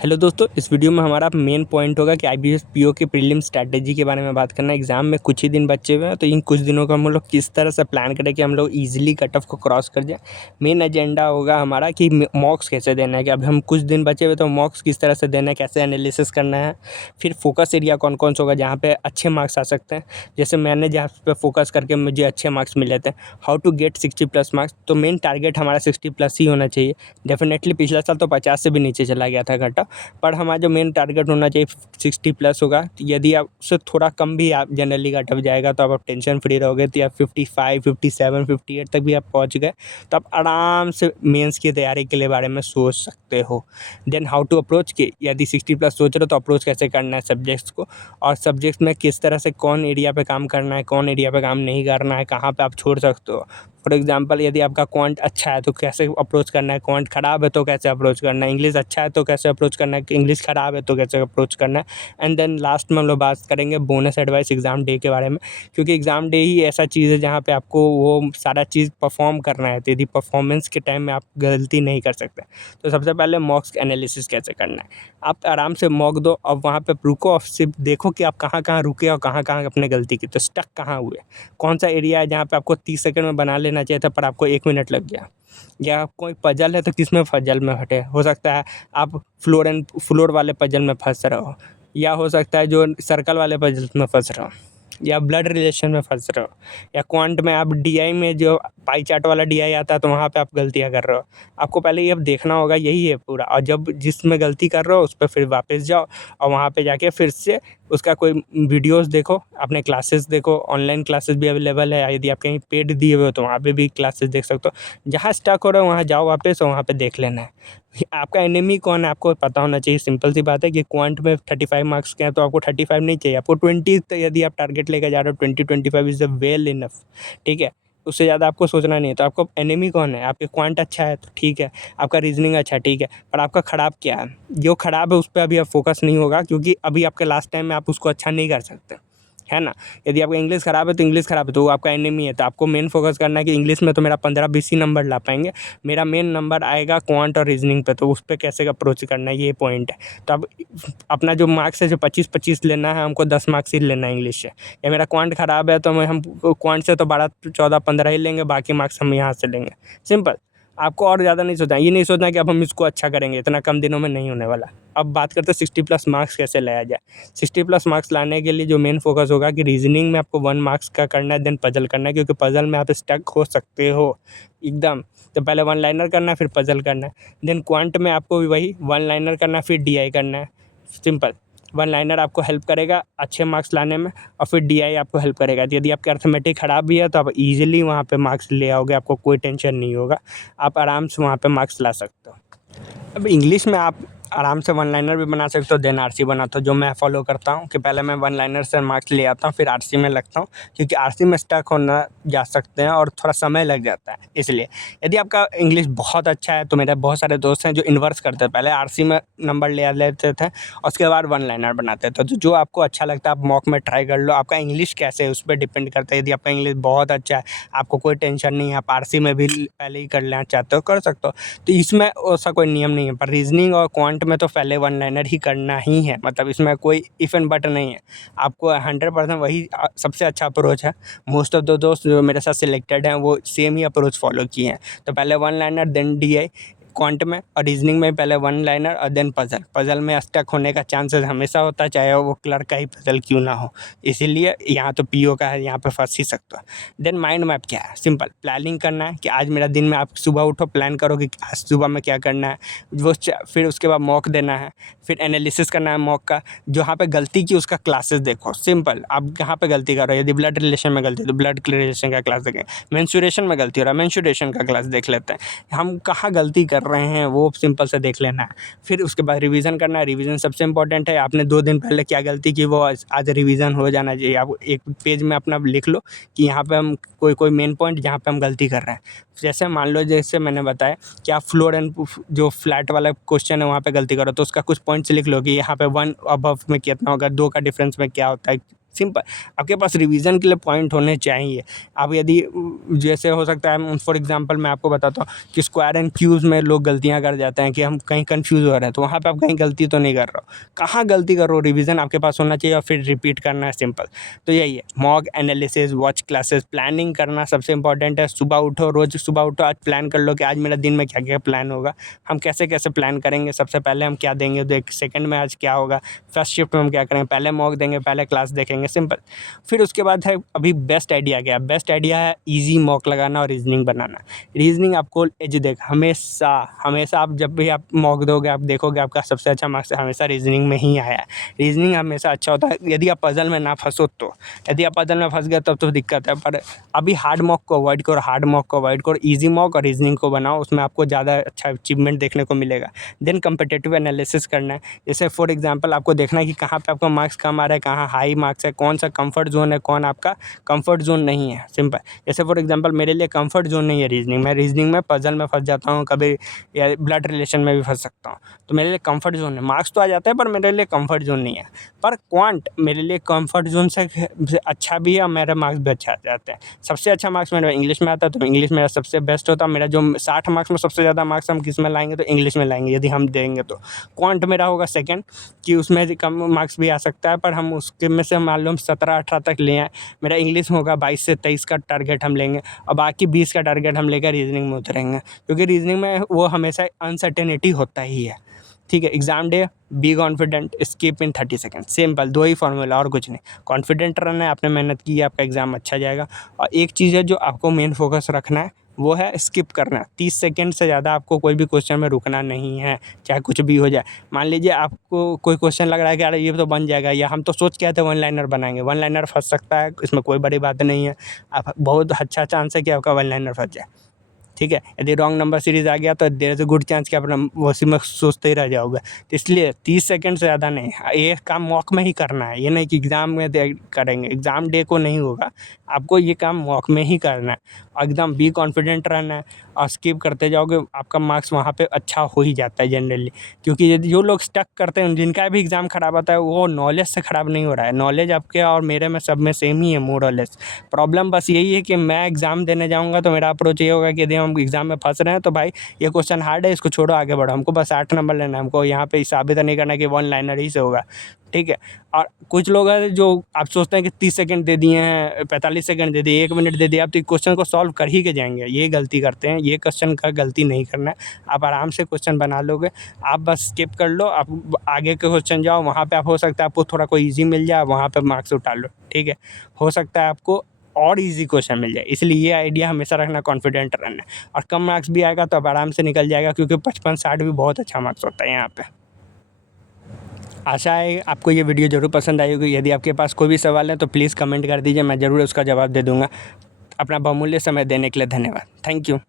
Hello दोस्तों, इस video में हमारा मेन पॉइंट होगा कि आईबीपीएस पीओ की प्रीलिम स्ट्रैटेजी के बारे में बात करना है। एग्जाम में कुछ ही दिन बचे हुए हैं, तो इन कुछ दिनों को हम लोग किस तरह से प्लान करें कि हम लोग इजीली कट ऑफ को क्रॉस कर जाए। मेन एजेंडा होगा हमारा कि मॉक्स कैसे देना है, कि अब हम कुछ दिन बचे हुए तो मॉक्स किस तरह से देना है, कैसे एनालिसिस करना है। फिर फोकस एरिया कौन कौन सा होगा जहाँ पे अच्छे मार्क्स आ सकते हैं। जैसे मैंने जहाँ पे फोकस करके मुझे अच्छे मार्क्स मिले थे, हाउ टू गेट 60+ मार्क्स, तो मेन टारगेट हमारा 60+ ही होना चाहिए। डेफिनेटली पिछला साल तो 50 से भी नीचे चला गया था घटा, पर हमारा जो मेन टारगेट होना चाहिए 60+ होगा। यदि आप उससे थोड़ा कम भी आप जनरली कट ऑफ जाएगा तो आप टेंशन फ्री रहोगे, तो आप 55, 57, 58 तक भी आप पहुंच गए तो आप आराम से मेंस की तैयारी के लिए बारे में सोच सकते हो। देन हाउ टू अप्रोच, कि यदि 60+ सोच रहे हो तो अप्रोच कैसे करना है सब्जेक्ट्स को, और सब्जेक्ट्स में किस तरह से कौन एरिया पे काम करना है, कौन एरिया पे काम नहीं करना है, कहाँ पे आप छोड़ सकते हो। फॉर एग्जांपल, यदि आपका क्वांट अच्छा है तो कैसे अप्रोच करना है, क्वांट ख़राब है तो कैसे अप्रोच करना है, इंग्लिश अच्छा है तो कैसे अप्रोच करना है, इंग्लिश ख़राब है तो कैसे अप्रोच करना है। एंड देन लास्ट में हम लोग बात करेंगे बोनस एडवाइस एग्ज़ाम डे के बारे में, क्योंकि एग्ज़ाम डे ही ऐसा चीज़ है जहाँ पे आपको वो सारा चीज़ परफॉर्म करना है। तो यदि परफॉर्मेंस के टाइम में आप गलती नहीं कर सकते, तो सबसे पहले मॉक्स एनालिसिस कैसे करना है। आप आराम से मॉक दो, अब वहाँ पे रुको और सिर्फ देखो कि आप कहाँ कहाँ रुके और कहाँ कहाँ अपने गलती की, तो स्टक कहाँ हुए, कौन सा एरिया है जहाँ पे आपको 30 सेकंड में बना लेना चाहिए था पर आपको 1 मिनट लग गया। या कोई पजल है तो किसमें पजल में फटे, हो सकता है आप फ्लोर वाले पजल में फंस रहे हो, या हो सकता है जो सर्कल वाले पजल में फंस रहे हो, या ब्लड रिलेशन में फंस रहे हो, या क्वांट में आप डीआई में जो पाई चार्ट वाला डीआई आता है तो वहाँ पे आप गलतियाँ कर रहे हो। आपको पहले ये अब देखना होगा, यही है पूरा। और जब जिसमें गलती कर रहे हो उस पर फिर वापस जाओ और वहाँ पे जाके फिर से उसका कोई वीडियोस देखो, अपने क्लासेस देखो, ऑनलाइन क्लासेस भी अवेलेबल है। यदि आप कहीं पेड दिए हुए हो तो वहाँ पे भी क्लासेस देख सकते हो। जहाँ स्टक हो रहे हो वहाँ जाओ वापस और वहाँ पे देख लेना है आपका एनिमी कौन है, आपको पता होना चाहिए। सिंपल सी बात है कि क्वांट में 35 मार्क्स के हैं तो आपको 35 नहीं चाहिए, आपको 20। तो यदि आप टारगेट लेकर जा रहे हो 20-25 इज़ द वेल इनफ, ठीक है। उससे ज़्यादा आपको सोचना नहीं है। तो आपको एनिमी कौन है, आपके क्वांट अच्छा है तो ठीक है, आपका रीजनिंग अच्छा है ठीक है, पर आपका ख़राब क्या है। जो ख़राब है उस पे अभी आप फोकस नहीं होगा, क्योंकि अभी आपके लास्ट टाइम में आप उसको अच्छा नहीं कर सकते, है ना। यदि आपका इंग्लिश ख़राब है तो इंग्लिश ख़राब है तो वो आपका एनिमी है। तो आपको मेन फोकस करना है कि इंग्लिश में तो मेरा 15-20 ही नंबर ला पाएंगे, मेरा मेन नंबर आएगा क्वांट और रीजनिंग पे, तो उस पर कैसे अप्रोच करना है, ये पॉइंट है। तो अब अपना जो मार्क्स है, जो 25-25 लेना है, हमको 10 मार्क्स ही लेना है इंग्लिश से। या मेरा क्वांट ख़राब है तो हम क्वांट से तो 12-14-15 ही लेंगे, बाकी मार्क्स हम यहाँ से लेंगे। सिंपल। आपको और ज़्यादा नहीं सोचना, ये नहीं सोचना कि अब हम इसको अच्छा करेंगे, इतना कम दिनों में नहीं होने वाला। अब बात करते हैं 60+ मार्क्स कैसे लाया जाए। 60+ मार्क्स लाने के लिए जो मेन फोकस होगा कि रीजनिंग में आपको 1 मार्क्स का करना है, देन पजल करना है, क्योंकि पजल में आप स्टक हो सकते हो एकदम। तो पहले 1 लाइनर करना है, फिर पजल करना है। देन क्वांट में आपको भी वही 1 लाइनर करना है, फिर डीआई करना है। सिंपल। 1 लाइनर आपको हेल्प करेगा अच्छे मार्क्स लाने में, और फिर डीआई आपको हेल्प करेगा। तो यदि आपकी अर्थमेटिक ख़राब भी है तो आप ईजिली वहाँ पे मार्क्स ले आओगे, आपको कोई टेंशन नहीं होगा, आप आराम से वहाँ पे मार्क्स ला सकते हो। अब इंग्लिश में आप आराम से 1 लाइनर भी बना सकते हो, देन आरसी बनाते हो। जो मैं फॉलो करता हूँ कि पहले मैं 1 लाइनर से मार्क्स ले आता हूँ, फिर आरसी में लगता हूँ, क्योंकि आरसी में स्टक होना जा सकते हैं और थोड़ा समय लग जाता है इसलिए। यदि आपका इंग्लिश बहुत अच्छा है तो मेरे बहुत सारे दोस्त हैं जो इन्वर्स करते हैं, पहले आरसी में नंबर ले लेते थे और उसके बाद 1 लाइनर बनाते थे। तो जो आपको अच्छा लगता है आप मॉक में ट्राई कर लो। आपका इंग्लिश कैसे है उस पर डिपेंड करता है। यदि आपका इंग्लिश बहुत अच्छा है, आपको कोई टेंशन नहीं है, आप आरसी में भी पहले ही कर लेना चाहते हो कर सकते हो। तो इसमें ऐसा कोई नियम नहीं है, पर रीजनिंग और क्वांट में तो पहले 1 लाइनर ही करना ही है। मतलब इसमें कोई इफ एंड बट नहीं है, आपको 100% वही सबसे अच्छा अप्रोच है। मोस्ट ऑफ द दोस्त जो मेरे साथ सिलेक्टेड हैं वो सेम ही अप्रोच फॉलो किए हैं। तो पहले 1 लाइनर देन डीआई क्वांट में, और रीजनिंग में पहले 1 लाइनर और देन पजल। पजल में स्टक होने का चांसेस हमेशा होता है, चाहे वो क्लर्क का ही पजल क्यों ना हो। इसीलिए यहाँ तो पीओ का है, यहाँ पे फंस ही सकते हो। देन माइंड मैप क्या है, सिंपल प्लानिंग करना है कि आज मेरा दिन में आप सुबह उठो, प्लान करो कि आज सुबह में क्या करना है। वो फिर उसके बाद मॉक देना है, फिर एनालिसिस करना है मॉक का। जहाँ पे गलती की उसका क्लासेस देखो। सिंपल, आप कहाँ पे गलती कर रहे हो। यदि ब्लड रिलेशन में गलती है तो ब्लड रिलेशन का क्लास देखें। मेंस्ट्रुएशन में गलती हो रहा है, मेंस्ट्रुएशन का क्लास देख लेते हैं। हम कहाँ गलती कर रहे हैं वो सिंपल से देख लेना है। फिर उसके बाद रिवीजन करना है। रिवीजन सबसे इंपॉर्टेंट है। आपने 2 दिन पहले क्या गलती की वो आज रिवीजन हो जाना चाहिए। आप एक पेज में अपना लिख लो कि यहाँ पे हम कोई मेन पॉइंट जहाँ पे हम गलती कर रहे हैं। जैसे मान लो, जैसे मैंने बताया कि आप फ्लोर एंड जो फ्लैट वाला क्वेश्चन है वहाँ पे गलती करो, तो उसका कुछ पॉइंट्स लिख लो कि यहाँ पे 1 अबव में कितना होगा, 2 का डिफरेंस में क्या होता है, सिंपल। आपके पास रिवीजन के लिए पॉइंट होने चाहिए। आप यदि जैसे हो सकता है फॉर एग्जांपल मैं आपको बताता हूँ कि स्क्वायर एंड क्यूब्स में लोग गलतियाँ कर जाते हैं कि हम कहीं कंफ्यूज हो रहे हैं, तो वहाँ पे आप कहीं गलती तो नहीं कर रहे हो। कहाँ गलती कर रहे हो, रिवीजन आपके पास होना चाहिए और फिर रिपीट करना है, सिंपल। तो यही है, mock analysis, watch classes, planning करना सबसे इंपॉर्टेंट है। सुबह उठो, रोज़ सुबह उठो, आज प्लान कर लो कि आज मेरा दिन में क्या क्या प्लान होगा, हम कैसे कैसे प्लान करेंगे, सबसे पहले हम क्या देंगे, सेकंड में आज क्या होगा, फर्स्ट शिफ्ट में हम क्या करेंगे, पहले मॉक देंगे, पहले क्लास देखेंगे, सिंपल। फिर उसके बाद है अभी बेस्ट आइडिया क्या है, बेस्ट आइडिया है ईजी मॉक लगाना और रीजनिंग बनाना। रीजनिंग आपको एज देख हमेशा हमेशा आप जब भी आप मॉक दोगे आप देखोगे आपका सबसे अच्छा मार्क्स हमेशा रीजनिंग में ही आया है। रीजनिंग हमेशा अच्छा होता है यदि आप पजल में ना फंसो तो। यदि आप पजल में फंस गए तब तो दिक्कत है। पर अभी हार्ड मॉक को अवॉइड करो, हार्ड मॉक को अवॉइड करो, ईजी मॉक और रीजनिंग को बनाओ, उसमें आपको ज़्यादा अच्छा अचीवमेंट देखने को मिलेगा। देन कम्पिटिटिव एनालिसिस करना है। जैसे फॉर एग्जांपल आपको देखना है कि कहाँ पे आपका मार्क्स कम आ रहा है, कहाँ हाई मार्क्स है, कौन सा कंफर्ट जोन है, कौन आपका कंफर्ट जोन नहीं है, सिंपल। जैसे फॉर एग्जांपल मेरे लिए कंफर्ट जोन नहीं है रीजनिंग, मैं रीजनिंग में पजल में फंस जाता हूँ कभी, या ब्लड रिलेशन में भी फंस सकता हूँ, तो मेरे लिए कंफर्ट जोन है। मार्क्स तो आ जाता है पर मेरे लिए कंफर्ट जोन नहीं है। पर क्वांट मेरे लिए कंफर्ट जोन से अच्छा भी है और मेरे मार्क्स भी अच्छा आ जाते हैं। सबसे अच्छा मार्क्स मेरा इंग्लिश में आता है, तो इंग्लिश मेरा सबसे बेस्ट होता है। मेरा जो 60 मार्क्स में सबसे ज़्यादा मार्क्स हम किस में लाएंगे, तो इंग्लिश में लाएंगे यदि हम देंगे तो। क्वांट मेरा होगा सेकंड, कि उसमें कम मार्क्स भी आ सकता है पर हम उसके में से मान लो हम 17-18 तक ले आए। मेरा इंग्लिश होगा 22 से 23 का टारगेट हम लेंगे और बाकी 20 का टारगेट हम लेकर रीजनिंग में उतरेंगे, क्योंकि रीजनिंग में वो हमेशा अनसर्टेनिटी होता ही है। ठीक है, exam day, be confident, skip in 30 second, simple, दो ही फॉर्मूला और कुछ नहीं। कॉन्फिडेंट रहना है, आपने मेहनत की है, आपका एग्जाम अच्छा जाएगा। और एक चीज़ है जो आपको मेन फोकस रखना है, वो है स्किप करना। 30 सेकंड से ज़्यादा आपको कोई भी क्वेश्चन में रुकना नहीं है, चाहे कुछ भी हो जाए। मान लीजिए आपको कोई क्वेश्चन लग रहा है कि अरे ये तो बन जाएगा, या हम तो सोच के आए थे वन लाइनर बनाएंगे, वन लाइनर फंस सकता है, इसमें कोई बड़ी बात नहीं है। आप बहुत अच्छा चांस है कि आपका वन लाइनर फंस जाए। ठीक है, यदि रॉन्ग नंबर सीरीज़ आ गया तो there is a good chance कि आप उसी में सोचते ही रह जाओगे। तो इसलिए 30 सेकंड से ज़्यादा नहीं, ये काम मॉक में ही करना है, ये नहीं कि एग्ज़ाम में करेंगे, एग्ज़ाम डे को नहीं होगा, आपको ये काम मॉक में ही करना है। एकदम बी कॉन्फिडेंट रहना है और स्किप करते जाओगे, आपका मार्क्स वहाँ पे अच्छा हो ही जाता है जनरली। क्योंकि यदि जो लोग स्टक करते हैं जिनका भी एग्ज़ाम ख़राब आता है, वो नॉलेज से ख़राब नहीं हो रहा है, नॉलेज आपके और मेरे में सब में सेम ही है मोर और लेस। प्रॉब्लम बस यही है कि मैं एग्ज़ाम देने जाऊँगा तो मेरा अप्रोच ये होगा कि यदि हम एग्ज़ाम में फंस रहे हैं तो भाई ये क्वेश्चन हार्ड है, इसको छोड़ो, आगे बढ़ो, हमको बस 8 नंबर लेना है, हमको यहाँ पे साबित नहीं करना कि वन लाइनर ही से होगा। ठीक है, और कुछ लोग हैं जो आप सोचते हैं कि 30 सेकंड दे दिए हैं, 45 सेकंड दे दिए, 1 मिनट दे दिया, आप तो क्वेश्चन को सॉल्व कर ही के जाएंगे, ये गलती करते हैं। ये क्वेश्चन का गलती नहीं करना है, आप आराम से क्वेश्चन बना लोगे, आप बस स्किप कर लो, आप आगे के क्वेश्चन जाओ, वहाँ पे आप हो सकता है आपको थोड़ा कोई ईजी मिल जाए, वहाँ पे मार्क्स उठा लो। ठीक है, हो सकता है आपको और ईजी क्वेश्चन मिल जाए, इसलिए ये आइडिया हमेशा रखना, कॉन्फिडेंट रहना है। और कम मार्क्स भी आएगा तो आप आराम से निकल जाएगा, क्योंकि 55-60 भी बहुत अच्छा मार्क्स होता है यहाँ पे। आशा है आपको ये वीडियो ज़रूर पसंद आई होगी। यदि आपके पास कोई भी सवाल है तो प्लीज़ कमेंट कर दीजिए, मैं ज़रूर उसका जवाब दे दूँगा। अपना बहुमूल्य समय देने के लिए धन्यवाद। Thank you.